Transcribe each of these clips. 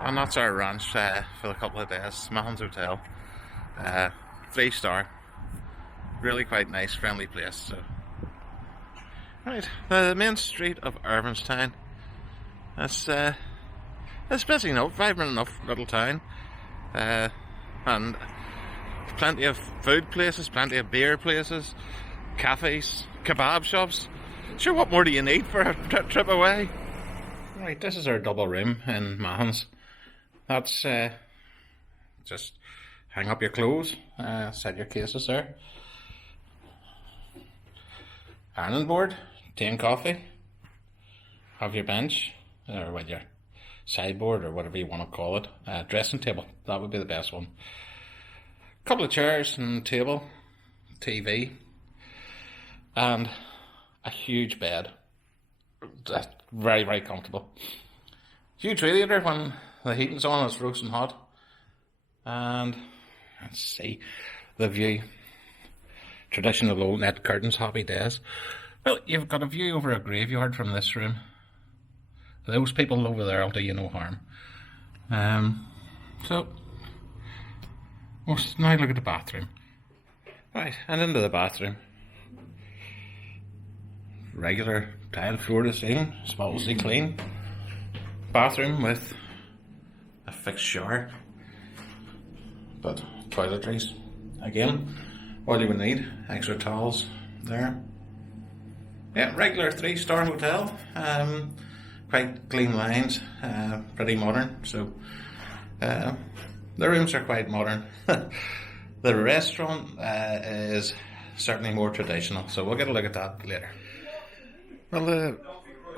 And that's our ranch for a couple of days. Mahon's Hotel, 3-star, really quite nice, friendly place. So, right, the main street of Irvinestown. It's busy enough, vibrant enough little town, and plenty of food places, plenty of beer places, cafes, kebab shops. Sure, what more do you need for a trip away? Right, this is our double room in Mahon's. That's just hang up your clothes, set your cases there. Ironing board, tea and coffee. Have your bench, or with your sideboard, or whatever you want to call it. Dressing table, that would be the best one. Couple of chairs and table, TV, and a huge bed. That's very, very comfortable. Huge radiator when the heating's on, it's roasting hot. And let's see the view. Traditional low net curtains, happy days. Well, you've got a view over a graveyard from this room. Those people over there will do you no harm. So, let's now look at the bathroom. Right, and into the bathroom. Regular tile floor to ceiling, spotlessly clean. Bathroom with a fixed shower, but toiletries again, all you would need. Extra towels there. Yeah, regular 3-star hotel. Quite clean lines, pretty modern. So the rooms are quite modern. The restaurant is certainly more traditional, so we'll get a look at that later. Well, the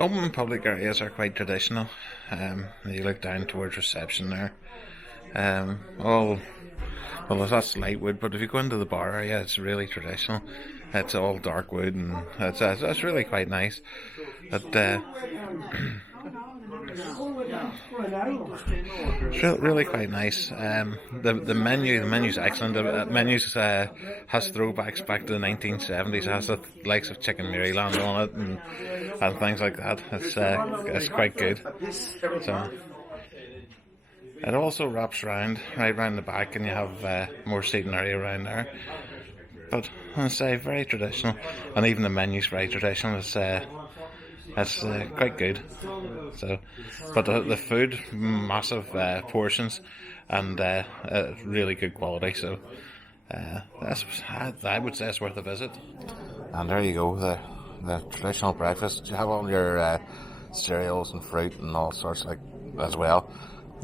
open and public areas are quite traditional. You look down towards reception there. Well, that's light wood, but if you go into the bar area, it's really traditional. It's all dark wood, and it's really quite nice. But it's really quite nice. The menu's excellent. The menus has throwbacks back to the 1970s. It has the likes of Chicken Maryland on it and things like that. It's quite good. So it also wraps right round the back, and you have more seating area around there. But I say very traditional, and even the menu's very traditional. It's quite good. So, but the food, massive portions, and really good quality. So I would say it's worth a visit. And there you go, the traditional breakfast. You have all your cereals and fruit and all sorts like as well.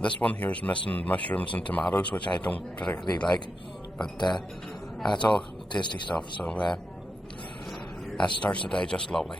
This one here is missing mushrooms and tomatoes, which I don't particularly like, but it's all tasty stuff. So that starts the day just lovely.